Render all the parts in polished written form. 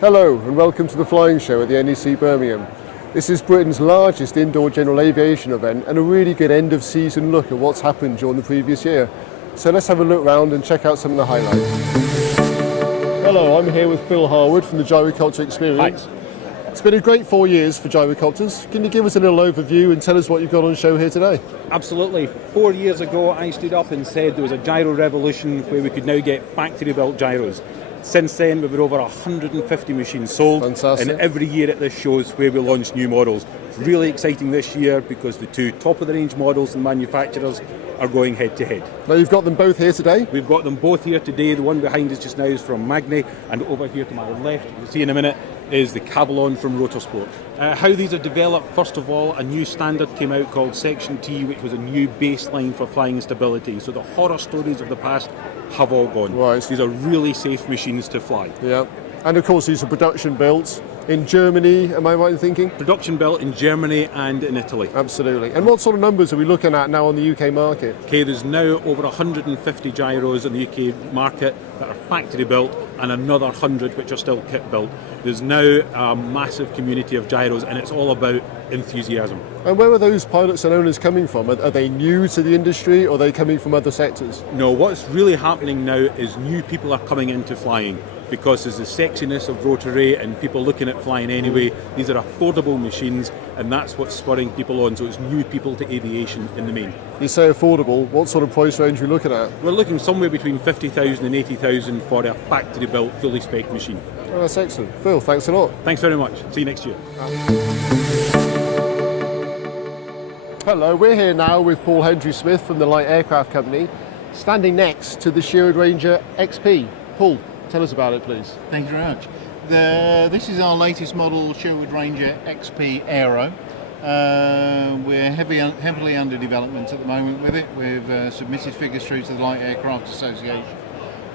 Hello and welcome to the Flying Show at the NEC Birmingham. This is Britain's largest indoor general aviation event and a really good end of season look at what's happened during the previous year. So let's have a look round and check out some of the highlights. Hello, I'm here with Phil Harwood from the Gyrocopter Experience. Hi. It's been a great 4 years for gyrocopters. Can you give us a little overview and tell us what you've got on show here today? Absolutely. 4 years ago I stood up and said there was a gyro revolution where we could now get factory built gyros. Since then we've got over 150 machines sold. Fantastic. And every year at this show is where we launch new models. Really exciting this year because the two top of the range models and manufacturers are going head to head. Now you've got them both here today? We've got them both here today. The one behind us just now is from Magni, and over here to my left, you'll see in a minute, is the Cavalon from Rotorsport. How these are developed, first of all, a new standard came out called Section T, which was a new baseline for flying stability. So the horror stories of the past have all gone. Right. These are really safe machines to fly. Yeah. And of course these are production built in Germany, am I right in thinking? Production built in Germany and in Italy. Absolutely. And what sort of numbers are we looking at now on the UK market? Okay, there's now over 150 gyros in the UK market that are factory built and another 100 which are still kit built. There's now a massive community of gyros and it's all about enthusiasm. And where are those pilots and owners coming from? Are they new to the industry or are they coming from other sectors? No, what's really happening now is new people are coming into flying because there's the sexiness of rotary and people looking at flying anyway. These are affordable machines and that's what's spurring people on, so it's new people to aviation in the main. You say affordable, what sort of price range are we looking at? We're looking somewhere between 50,000 and 80,000 for a factory built, fully spec machine. Oh, that's excellent. Phil, thanks a lot. Thanks very much. See you next year. Hello, we're here now with Paul Hendry-Smith from the Light Aircraft Company, standing next to the Sherwood Ranger XP. Paul, tell us about it, please. Thank you very much. This is our latest model, Sherwood Ranger XP Aero. We're heavily under development at the moment with it. We've submitted figures through to the Light Aircraft Association.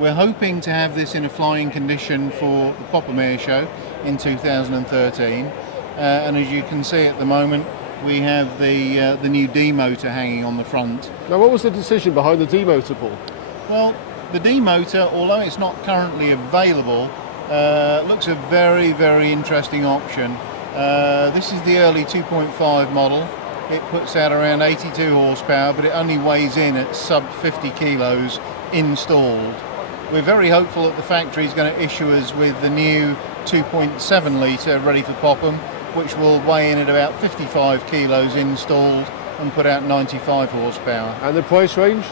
We're hoping to have this in a flying condition for the Popham Air Show in 2013. And as you can see at the moment, we have the new D-motor hanging on the front. Now, what was the decision behind the D-motor, Paul? Well, the D-motor, although it's not currently available, looks a very, very interesting option. This is the early 2.5 model. It puts out around 82 horsepower, but it only weighs in at sub 50 kilos installed. We're very hopeful that the factory is going to issue us with the new 2.7 litre ready for Popham, which will weigh in at about 55 kilos installed and put out 95 horsepower. And the price range?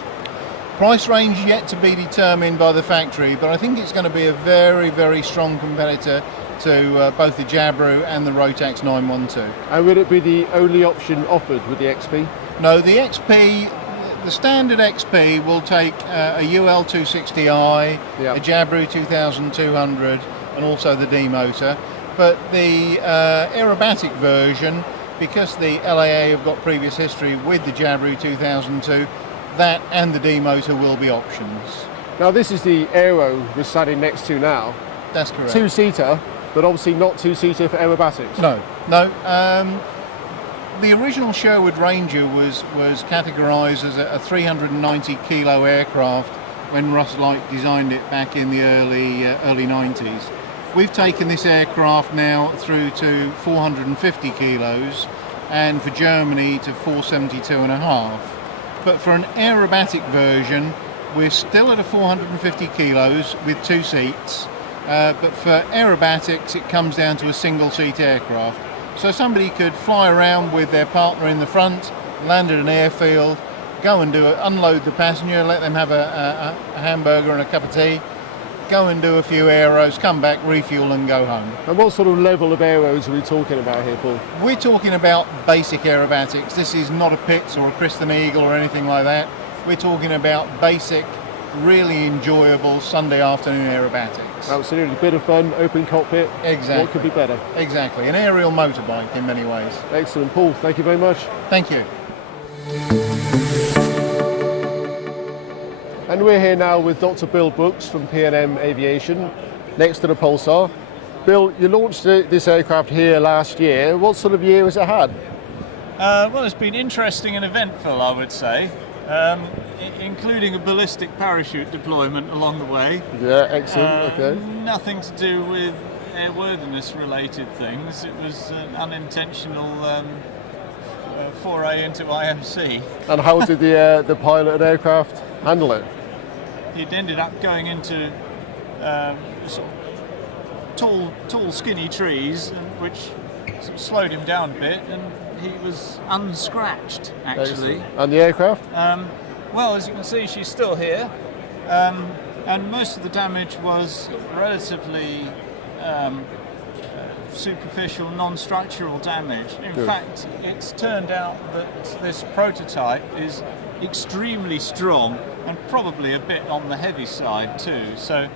Price range yet to be determined by the factory, but I think it's going to be a very, very strong competitor to both the Jabiru and the Rotax 912. And would it be the only option offered with the XP? No, the XP, the standard XP will take a UL 260i, Yeah. a Jabiru 2200 and also the D-motor. But the aerobatic version, because the LAA have got previous history with the Jabiru 2002, that and the D-motor will be options. Now, this is the Aero we're standing next to now. That's correct. Two-seater, but obviously not two-seater for aerobatics. No. The original Sherwood Ranger was categorised as a 390 kilo aircraft when Russ Light designed it back in the early 90s. We've taken this aircraft now through to 450 kilos and for Germany to 472.5. But for an aerobatic version, we're still at a 450 kilos with two seats. But for aerobatics, it comes down to a single seat aircraft. So somebody could fly around with their partner in the front, land at an airfield, go and unload the passenger, let them have a hamburger and a cup of tea, go and do a few aeros, come back, refuel and go home. And what sort of level of aeros are we talking about here, Paul? We're talking about basic aerobatics. This is not a Pitts or a Kristen Eagle or anything like that. We're talking about basic, really enjoyable Sunday afternoon aerobatics. Absolutely, bit of fun, open cockpit. Exactly. What could be better? Exactly, an aerial motorbike in many ways. Excellent, Paul, thank you very much. Thank you. And we're here now with Dr. Bill Brooks from P&M Aviation, next to the Pulsar. Bill, you launched this aircraft here last year. What sort of year has it had? Well, it's been interesting and eventful, I would say. including a ballistic parachute deployment along the way. Yeah, excellent. Okay. Nothing to do with airworthiness related things. It was an unintentional foray into IMC. And how did the pilot and aircraft handle it? He'd ended up going into sort of tall, skinny trees, which sort of slowed him down a bit, and he was unscratched, actually. Excellent. And the aircraft? Well, as you can see, she's still here, and most of the damage was relatively superficial, non-structural damage. In fact, it's turned out that this prototype is extremely strong and probably a bit on the heavy side too. So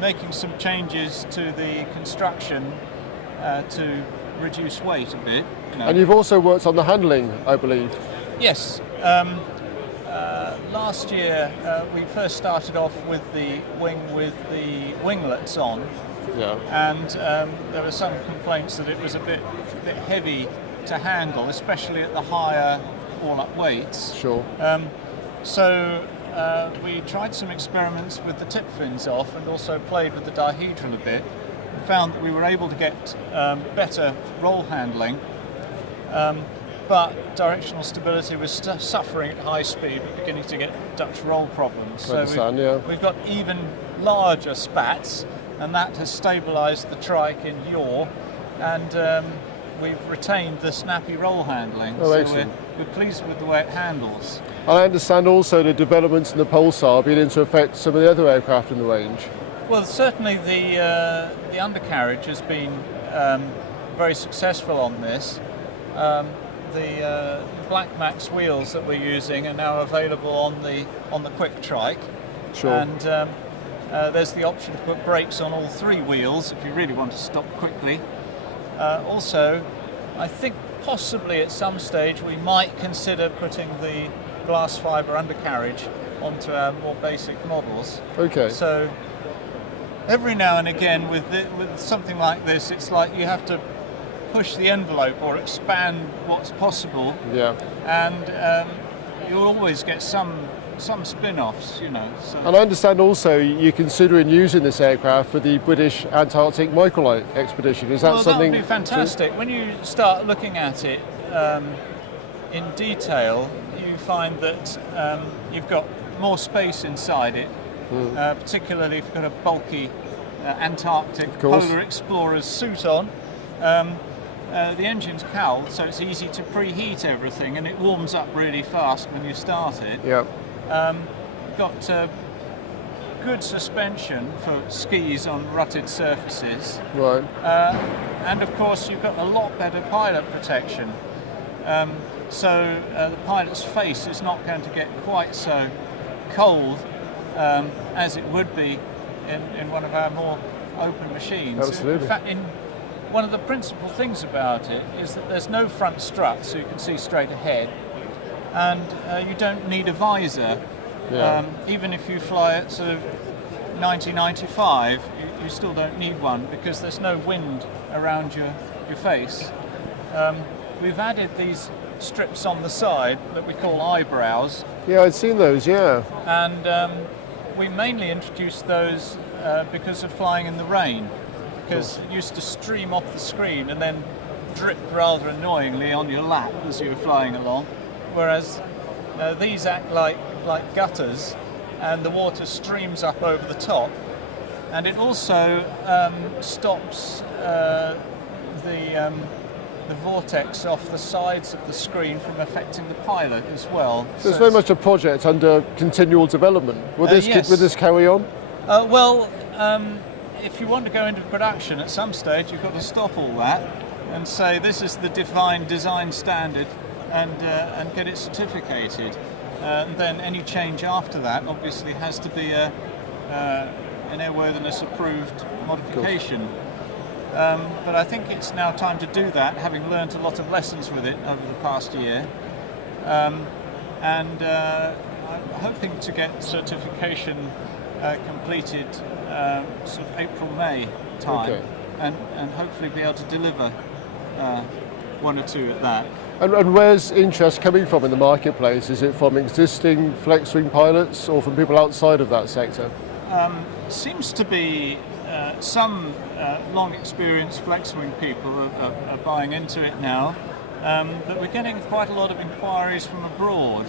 making some changes to the construction to reduce weight a bit. And you've also worked on the handling, I believe. Yes. Last year we first started off with the wing with the winglets on. Yeah. And there were some complaints that it was a bit heavy to handle, especially at the higher all-up weights. Sure. So we tried some experiments with the tip fins off and also played with the dihedral a bit, and found that we were able to get better roll handling, but directional stability was suffering at high speed. We're beginning to get Dutch roll problems. I understand, we've got even larger spats, and that has stabilised the trike in yaw, and we've retained the snappy roll handling. Oh, so excellent. we're pleased with the way it handles. I understand also the developments in the Pulsar beginning to affect some of the other aircraft in the range. Well, certainly the undercarriage has been very successful on this. The Black Max wheels that we're using are now available on the quick trike. Sure. And there's the option to put brakes on all three wheels if you really want to stop quickly. Also, I think possibly at some stage we might consider putting the glass fibre undercarriage onto our more basic models. Okay. So every now and again with something like this, it's like you have to push the envelope or expand what's possible. Yeah. And you'll always get some spin-offs, you know. So. And I understand also you're considering using this aircraft for the British Antarctic microlight expedition. Is that something? That would be fantastic. When you start looking at it in detail, you find that you've got more space inside it, particularly if you've got a bulky Antarctic Polar Explorer's suit on. The engine's cowled, so it's easy to preheat everything, and it warms up really fast when you start it. Yeah. Got good suspension for skis on rutted surfaces. Right. And of course you've got a lot better pilot protection. So the pilot's face is not going to get quite so cold as it would be in one of our more open machines. Absolutely. In fact, one of the principal things about it is that there's no front strut, so you can see straight ahead, and you don't need a visor. Yeah. Even if you fly at sort of 90-95, you still don't need one because there's no wind around your face. We've added these strips on the side that we call eyebrows. Yeah, I'd seen those, yeah. And we mainly introduced those because of flying in the rain, because it used to stream off the screen and then drip rather annoyingly on your lap as you were flying along, whereas these act like gutters, and the water streams up over the top, and it also stops the vortex off the sides of the screen from affecting the pilot as well. So it's very much a project under continual development. Will this carry on? Well, if you want to go into production at some stage, you've got to stop all that and say this is the defined design standard, and get it certificated. And then any change after that obviously has to be an airworthiness approved modification. But I think it's now time to do that, having learnt a lot of lessons with it over the past year. And I'm hoping to get certification completed sort of April-May time, and hopefully be able to deliver one or two at that. And where's interest coming from in the marketplace? Is it from existing flex wing pilots or from people outside of that sector? Seems to be some long experienced flex wing people are buying into it now, but we're getting quite a lot of inquiries from abroad.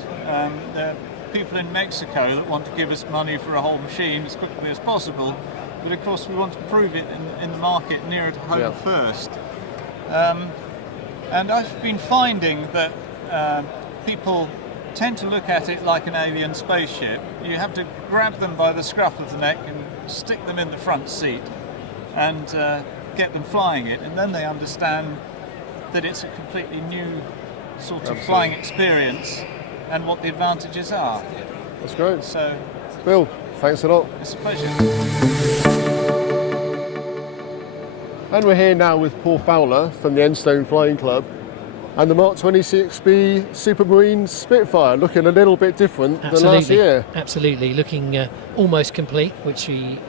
There are people in Mexico that want to give us money for a whole machine as quickly as possible, but of course we want to prove it in the market nearer to home first. And I've been finding that people tend to look at it like an alien spaceship. You have to grab them by the scruff of the neck and stick them in the front seat and get them flying it, and then they understand that it's a completely new sort of flying experience and what the advantages are. That's great. So, Bill, thanks a lot. It's a pleasure. And we're here now with Paul Fowler from the Enstone Flying Club and the Mark 26B Supermarine Spitfire, looking a little bit different than last year. Absolutely, looking almost complete, which he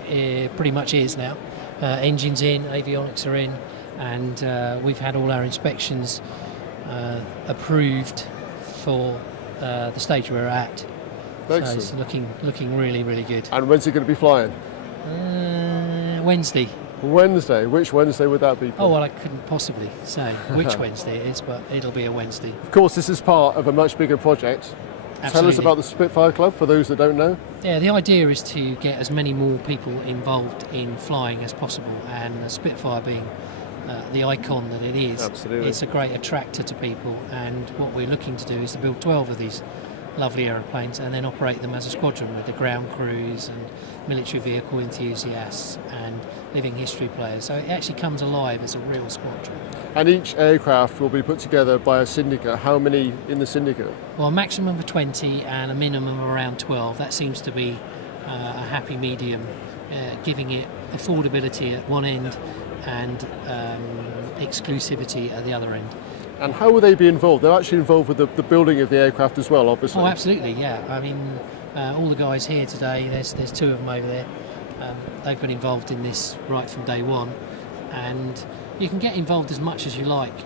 pretty much is now. Engines in, avionics are in, and we've had all our inspections approved for the stage we're at. Excellent. So it's looking really, really good. And when's it going to be flying? Wednesday. Wednesday. Which Wednesday would that be, Paul? Oh, well, I couldn't possibly say which Wednesday it is, but it'll be a Wednesday. Of course, this is part of a much bigger project. Absolutely. Tell us about the Spitfire Club, for those that don't know. Yeah, the idea is to get as many more people involved in flying as possible, and the Spitfire being the icon that it is, Absolutely. It's a great attractor to people, and what we're looking to do is to build 12 of these lovely aeroplanes and then operate them as a squadron with the ground crews and military vehicle enthusiasts and living history players. So it actually comes alive as a real squadron. And each aircraft will be put together by a syndicate. How many in the syndicate? Well, a maximum of 20 and a minimum of around 12. That seems to be a happy medium, giving it affordability at one end and exclusivity at the other end. And how will they be involved? They're actually involved with the building of the aircraft as well, obviously. Oh, absolutely, yeah. I mean, all the guys here today, there's two of them over there, they've been involved in this right from day one, and you can get involved as much as you like.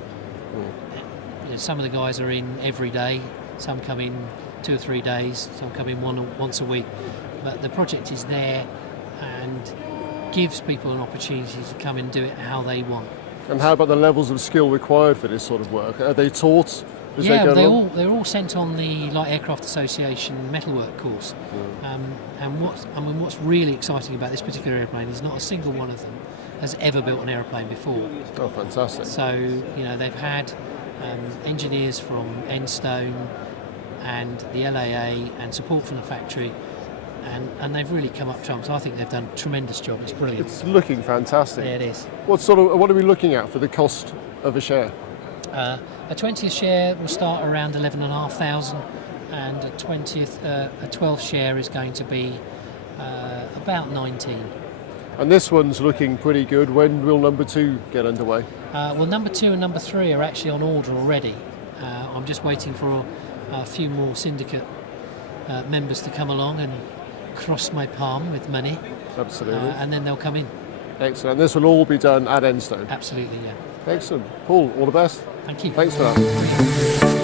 You know, some of the guys are in every day, some come in 2 or 3 days, some come in once a week, but the project is there and gives people an opportunity to come and do it how they want. And how about the levels of skill required for this sort of work? Are they taught as they go along? they're all sent on the Light Aircraft Association metalwork course. And what's really exciting about this particular airplane is not a single one of them has ever built an airplane before. Oh, fantastic. So, you know, they've had engineers from Enstone and the LAA and support from the factory, and they've really come up trumps. I think they've done a tremendous job. It's brilliant. It's looking fantastic. Yeah, it is. What are we looking at for the cost of a share? A 20th share will start around 11,500, and a 12th share is going to be about 19. And this one's looking pretty good. When will number 2 get underway? Well, number 2 and number 3 are actually on order already. I'm just waiting for a few more syndicate members to come along and cross my palm with money. Absolutely. And then they'll come in. Excellent. This will all be done at Enstone. Absolutely, yeah. Excellent. Paul, all the best. Thank you. Thanks for that.